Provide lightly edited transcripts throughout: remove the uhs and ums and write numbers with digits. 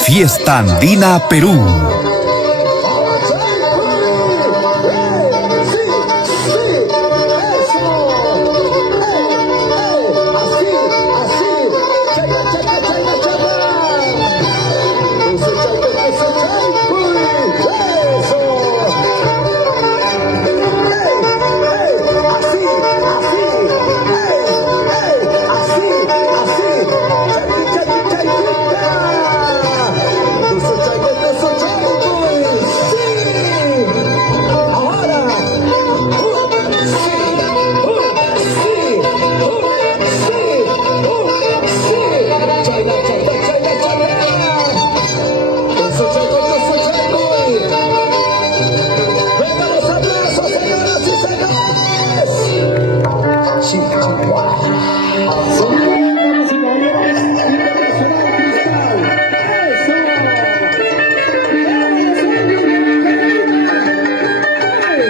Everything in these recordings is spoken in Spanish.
Fiesta Andina Perú.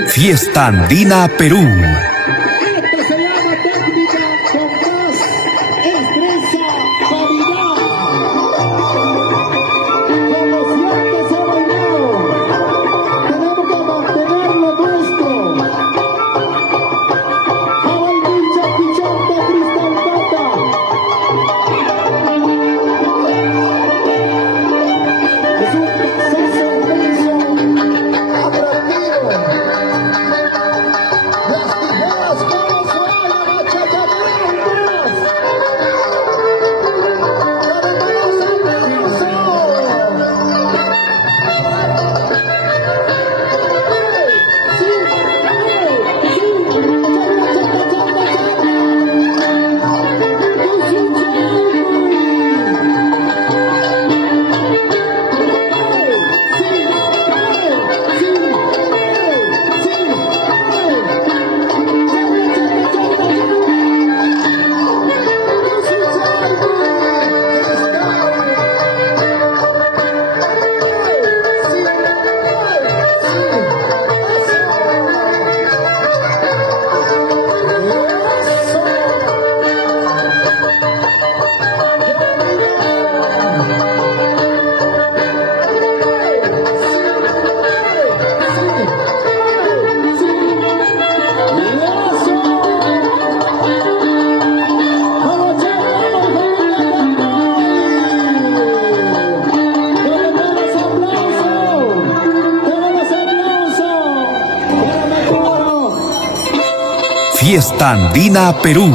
Fiesta Andina Perú. Esto se llama técnica con más destreza, habilidad. Como siempre se ha bailado, tenemos que mantener lo nuestro. Jabal Pincha, Pichanta, Cristal Tata. Es un servicio atractivo. Fiesta Andina Perú.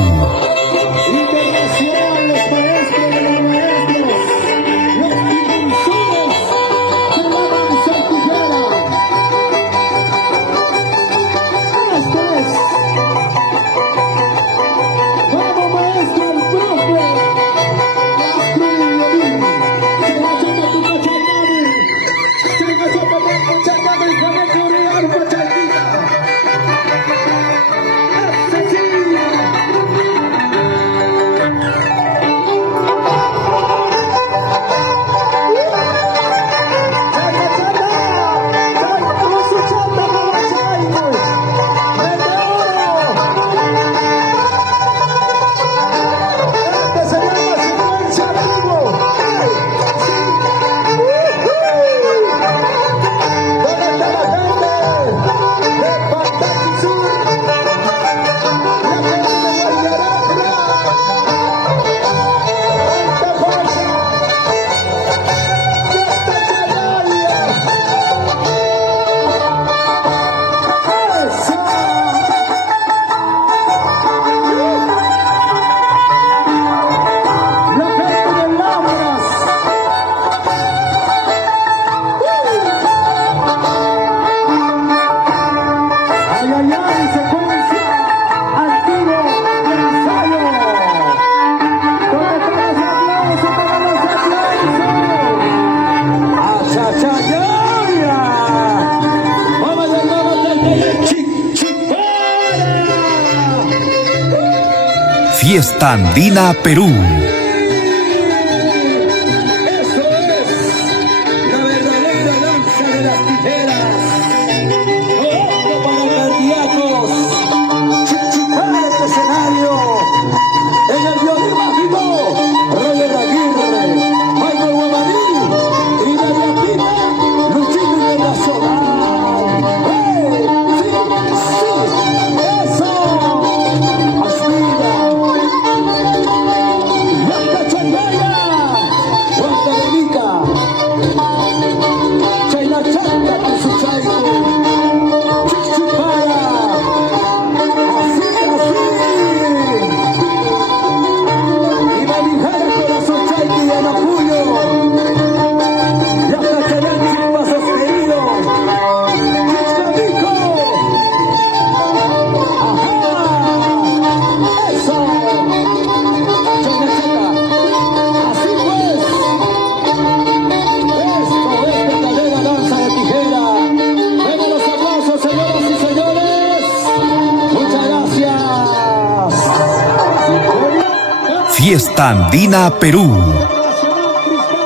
Fiesta Andina Perú. En el violín mágico, Roger Aguirre, Michael Guamaní. Fiesta Andina Perú. Nacional Cristal.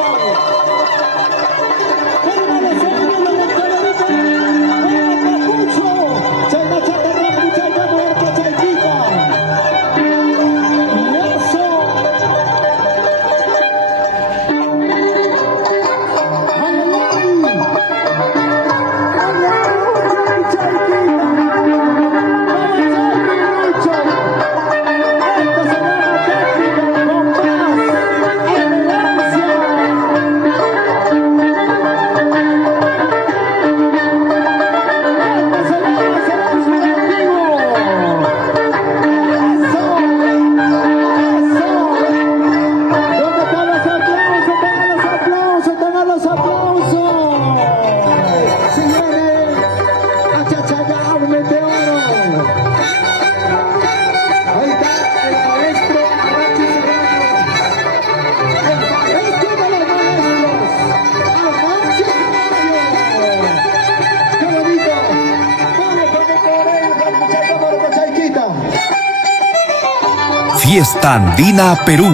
Fiesta Andina Perú.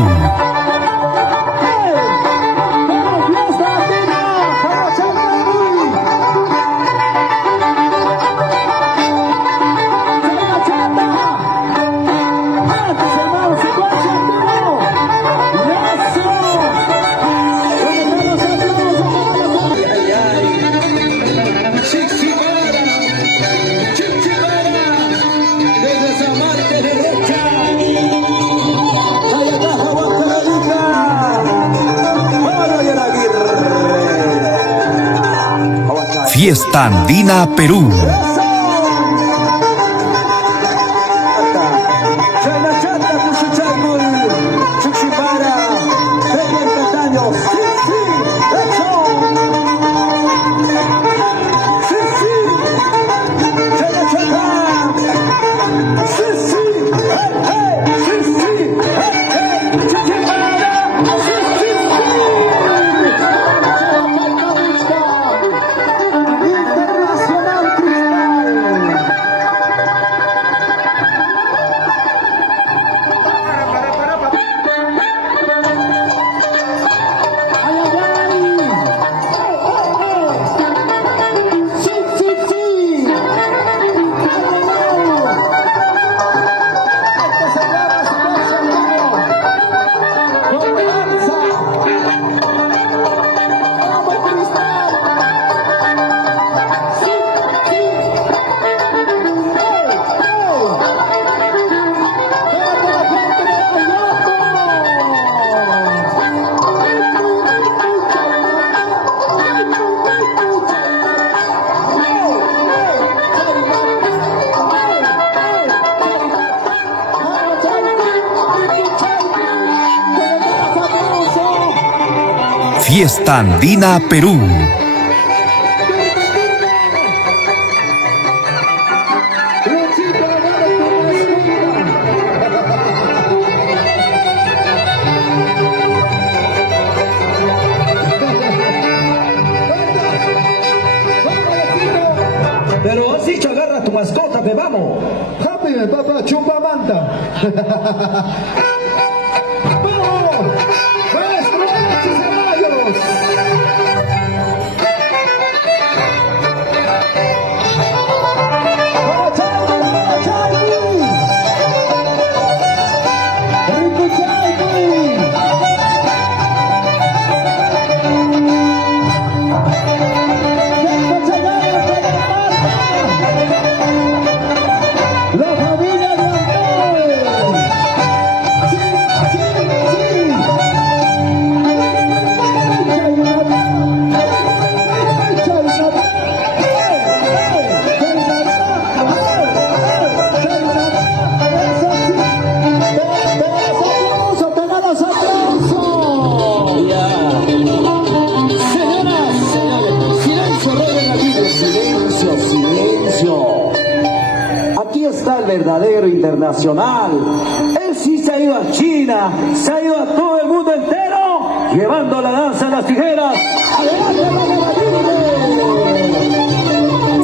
Fiesta Andina Perú. Fiesta Andina Perú. Pero has dicho agarra a tu mascota, que vamos. Rápido, papá, chupa manta. ¡Vamos! ¡Maestro Alexis Ceballos! ¡Vamos, Charlie! ¡Vamos, Charlie! ¡Rico Charlie! ¡La familia de Antonio! ¡Sí, sí, sí! Silencio, silencio. Aquí está el verdadero internacional. Él sí se ha ido a China, se ha ido a todo el mundo entero, llevando la danza de las tijeras.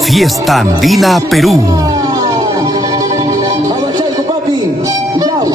Fiesta Andina Perú. Vamos a echar, papi. Yao.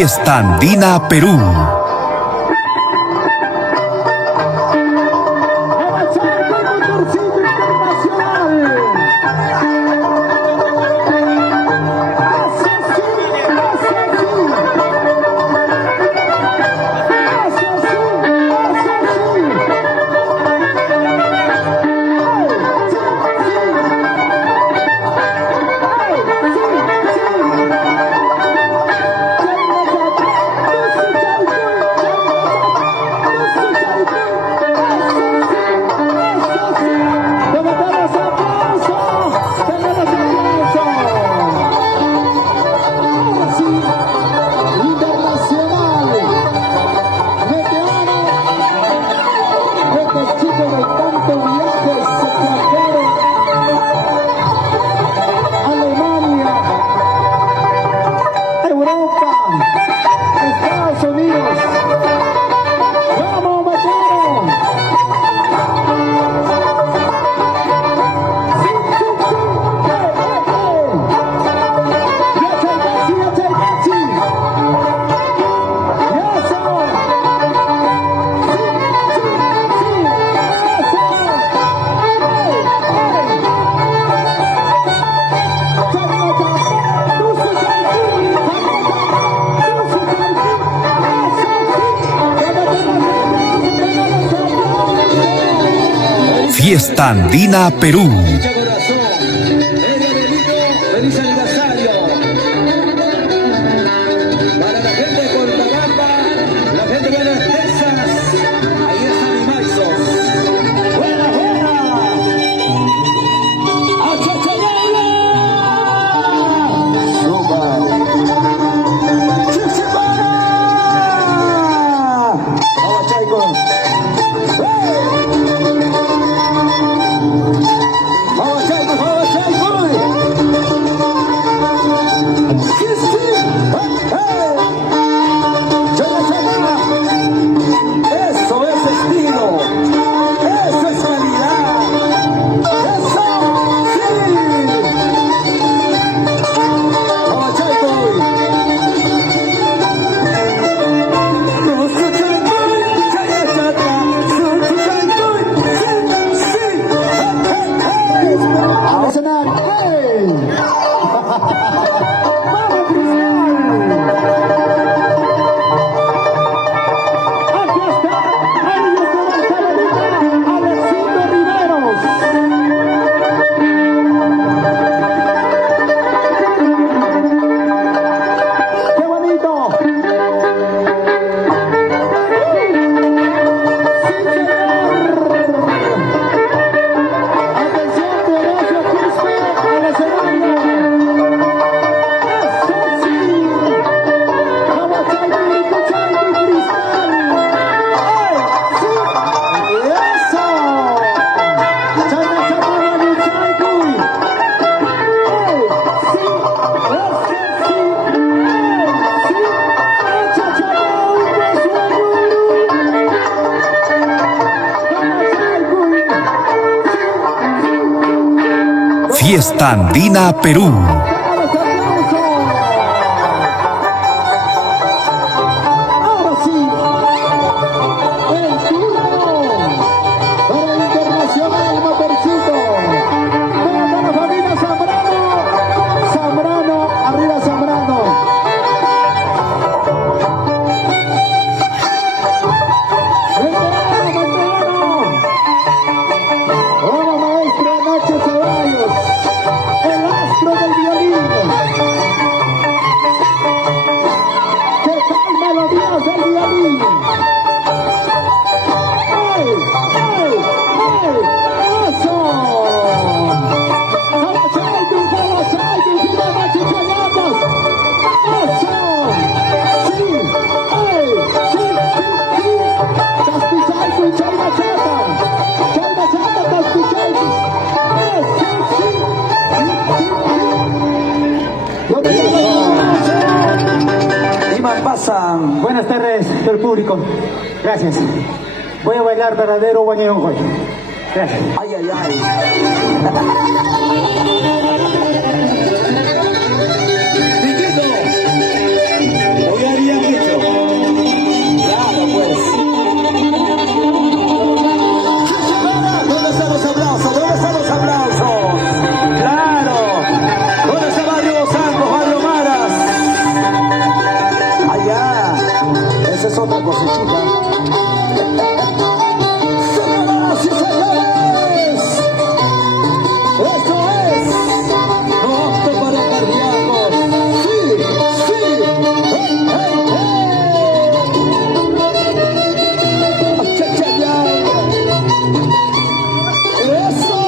Fiesta Andina Perú. Fiesta Andina Perú. Feliz aniversario. Para la gente de Córdoba, la gente de las Texas, ahí está mi Maxo. ¡Buena, buena! ¡Achachayala! ¡Super! ¡Chichibara! ¡Vamos, Chaico! ¡Vamos, Chaico! ¡Vamos, Chaico! Eso es estilo, eso es calidad, eso sí. Vamos, Chaico. Vamos a cenar. ¡Hey! ¡Vamos, Cristal! Aquí está, ellos de la Saladita, Alexito Riveros. ¡Qué bonito! ¡Sí, señor! Atención de Horacio Quispe al escenario. ¡Eso sí! ¡Vamos, Chaico, Chaico y Cristal! ¡Ay! ¡Sí! ¡Eso! ¡Chaico, Chaico, Chaico! ¡Ay! ¡Sí! ¡Eso sí! ¡Ay! ¡Sí! ¡Echa, Chaico! ¡Un beso a Guru! ¡Vamos, Chaico! Fiesta Andina Perú. ¡Vamos, aplausos! Ahora sí, el turno para el Internacional Motorcito. Toda la familia Zambrano. Zambrano, arriba Zambrano. Veterano, veterano. Hola, maestro Nacho Ceballos. El astro del violín. ¿Qué tal melodías del violín? ¡Ay! ¡Ay! ¡Ay! ¡Eso! ¡Vamos, Chaico! ¡Vamos, Chaico! ¡Vamos, chichallatas! ¡Eso! ¡Sí! ¡Ay! ¡Sí! ¡Sí! ¡Sí! ¡Caspichaico y Chayna Chata! ¡Chayna Chata, Caspichaico! ¡Eso! ¡Sí! Iman pasan. Buenas tardes del público. Gracias. Voy a bailar verdadero guañeón hoy. Gracias. Ay, ay, ay. Piquito. Hoy haría es otra cosechita. ¡Señoras y señores! ¡Esto es! ¡No apto para cardíacos! ¡Sí! ¡Sí! ¡Hey, hey, hey! ¡Cha-cha-ya! ¡Eso!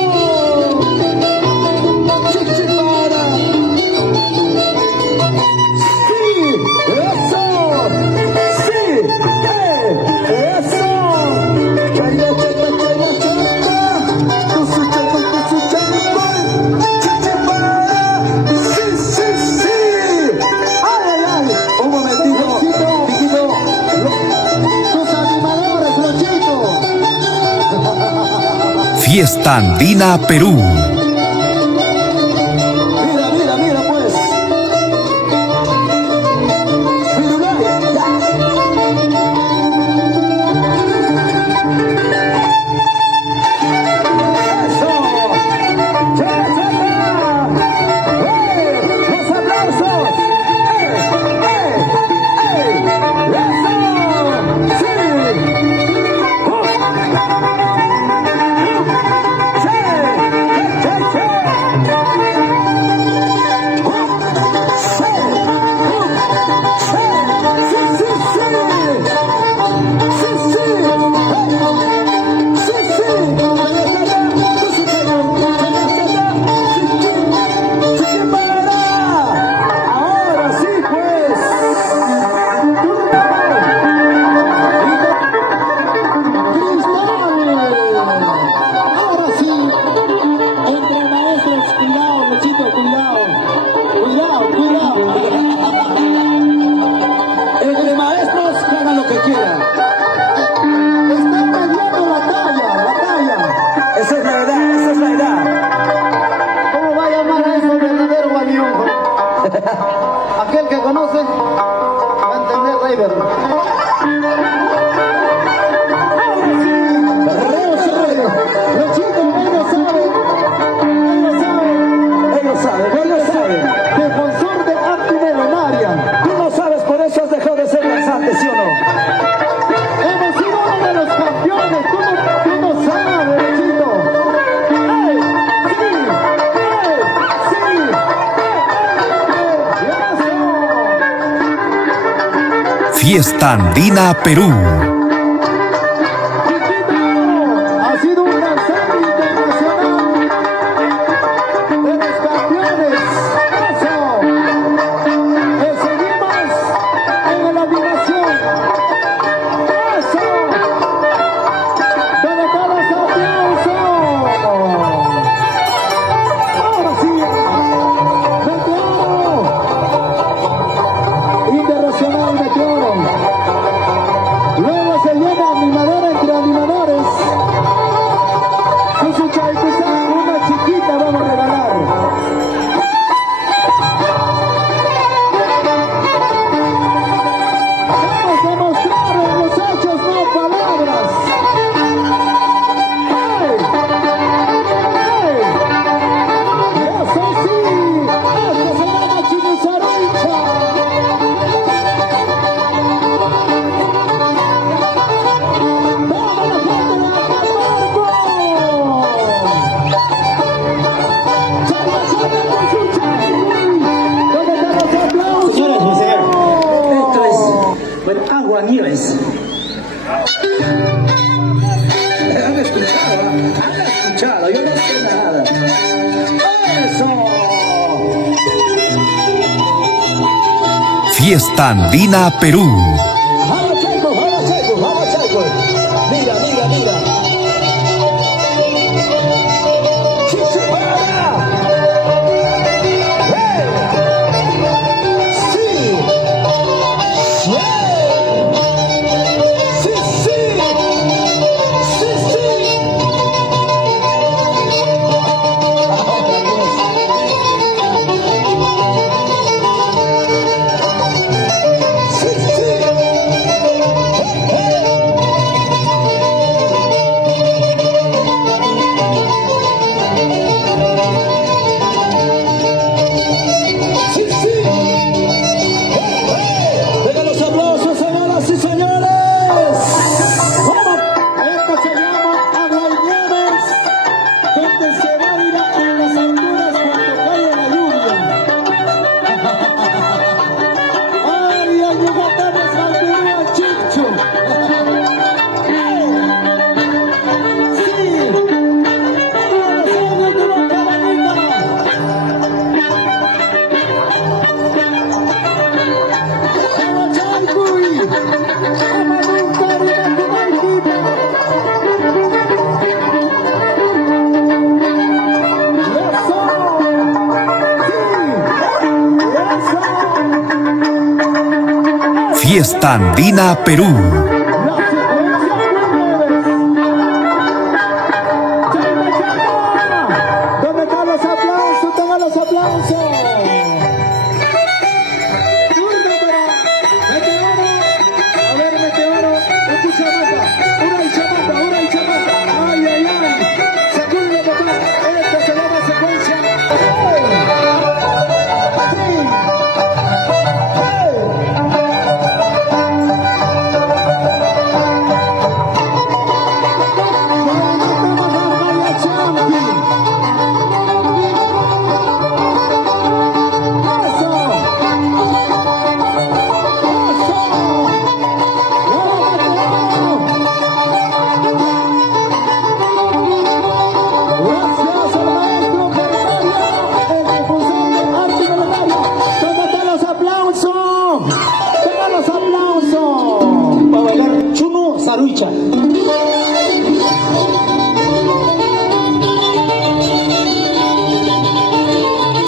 ¡Chichimara! ¡Sí! ¡Eso! ¡Sí! ¡Eso! ¡Chaya, chaya, chaya, chaya! ¡Tusuchapa, tusuchapa! ¡Chichimara! ¡Sí, sí, sí! ¡Ay, ay, ay! Un momentito, Chiquito. ¡Tus animadores, Luchito! Fiesta Andina Perú. Mira, mira, mira, pues. Firulai, ya. Eso. Checa, checa. Los aplausos. Eso. Sí. Che, che, che. Ahora sí, pues. Ahora sí. Entre maestros, cuidado, Luchito, cuidado. Cuidado. Entre maestros, hagan lo que quieran. Están peleando la talla. Esa es la edad. ¿Cómo va a llamar a eso verdadero guaniunjo? Aquel que conoce va a entender, River. Luchito, ellos saben. Defensor de arte milenaria. Tú no sabes, por eso has dejado de ser danzante, ¿sí o no? Hemos sido uno de los campeones. Tú no sabes, Luchito. ¡Ey! ¡Sí! ¡Eso! Fiesta Andina Perú. Ha sido un danzante internacional de los campeones. ¡Eso! Seguimos en la admiración. ¡Eso! ¡Con todos aplausos! Ahora sí, Meteoro Internacional Meteoro. Luego se llama animadora entre animadores. Con su chaikusa, una chiquita vamos a regalar. Vamos a demostrar en los hechos, no palabras. ¡Ey! ¡Ey! ¡Eso sí! ¡Esto se llama Chimicharicha! Señoras y señores, esto es, bueno, Agua Nieves. Han escuchado, yo no sé nada. ¡Eso! Fiesta Andina Perú. ¡Jala Chaco! Mira. ¡Chichimara! ¡Hey! ¡Sí! ¡Sí! Fiesta Andina Perú. ¿Dónde están los aplausos? ¡Tengan los aplausos! Turno para Meteoro. A ver, Meteoro, escucha mata. Una y chamata, una y chamata. ¡Ay, ay, ay! Sacude, papá. Esto se llama secuencia. Sarucha.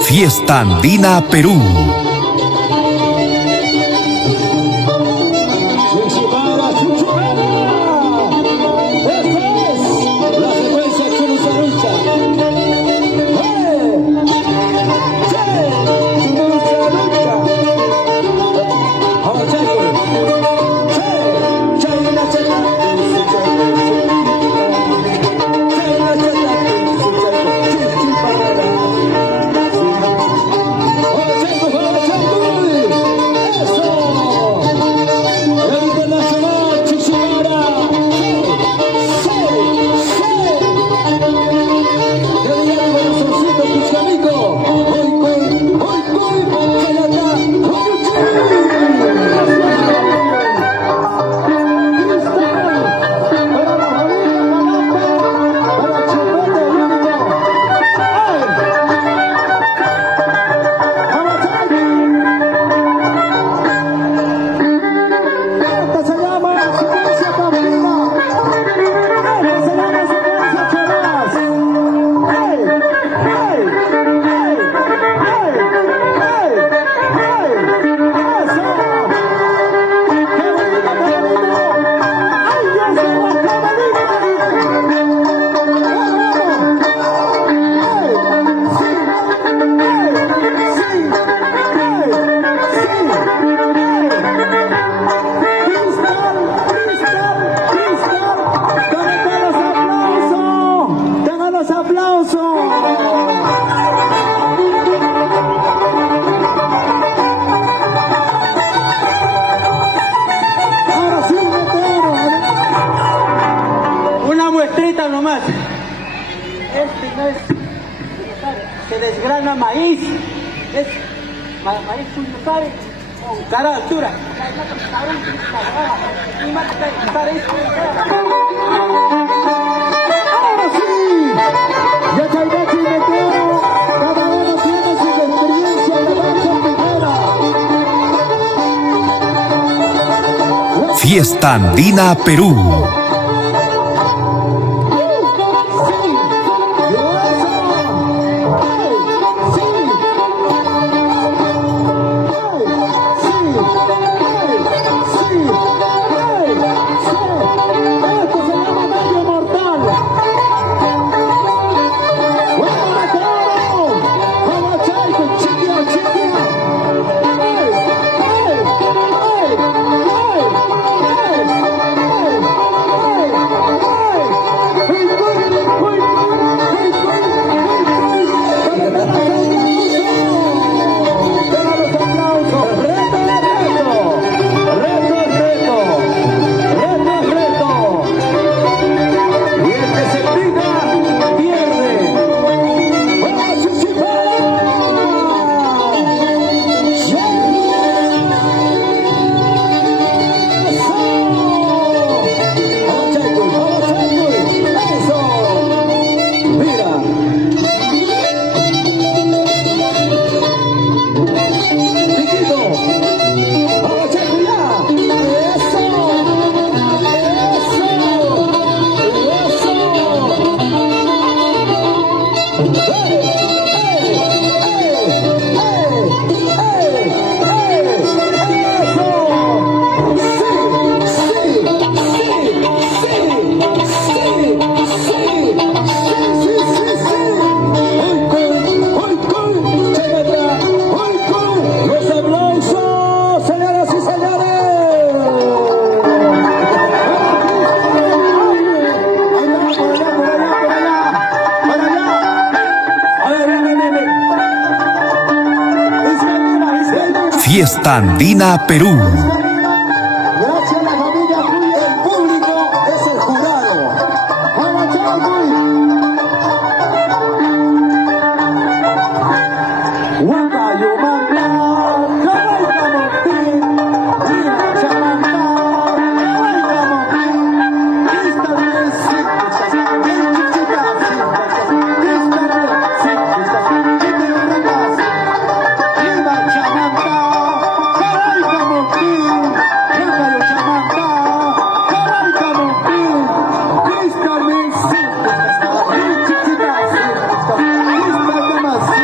Fiesta Andina Perú. Nomás. No es, se desgrana maíz, es maíz, no sabe, con cara altura. ¡Ahora sí! Ya Chaybachi y Meteoro, cada uno tiene su experiencia en la danza primera. Fiesta Andina Perú. Fiesta Andina Perú. Gracias a la familia Cuy. El público es el jurado. Vamos, chao, Cuy. Guacayomanga, Cabalcamotín, Lima Chamanga, Cabalcamotín, Esta vez sí, bien chiquita, sí, esta vez sí, Lima Chamanga, Cabalcamotín, Guacayo Chamanga, Cabalcamotín, esta vez sí, bien chiquita, sí, esta cama sí,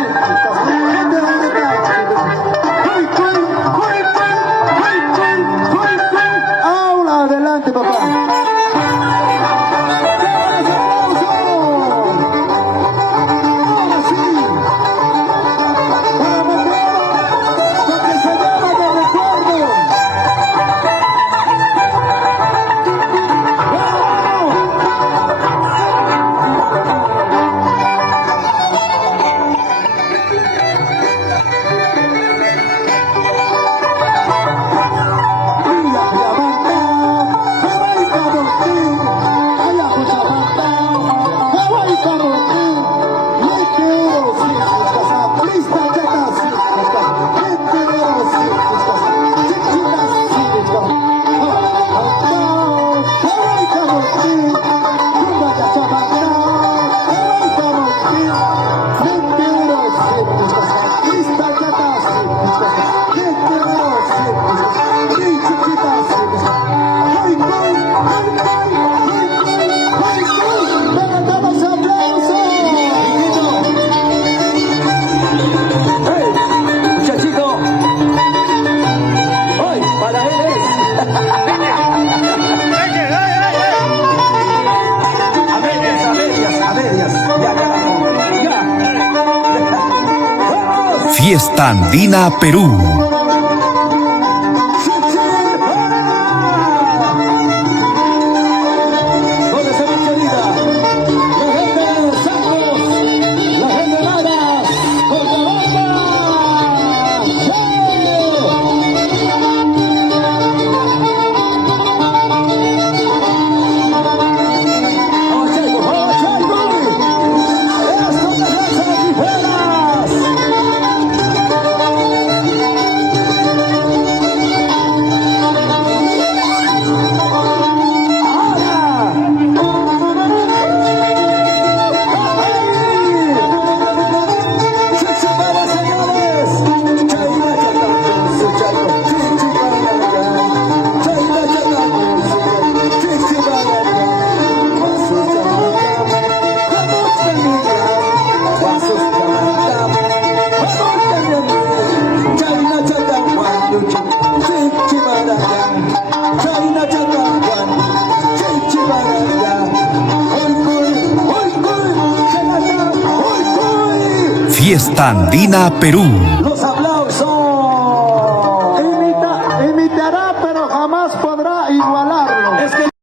Aula, adelante, papá. Fiesta Andina Perú. Fiesta Andina Perú.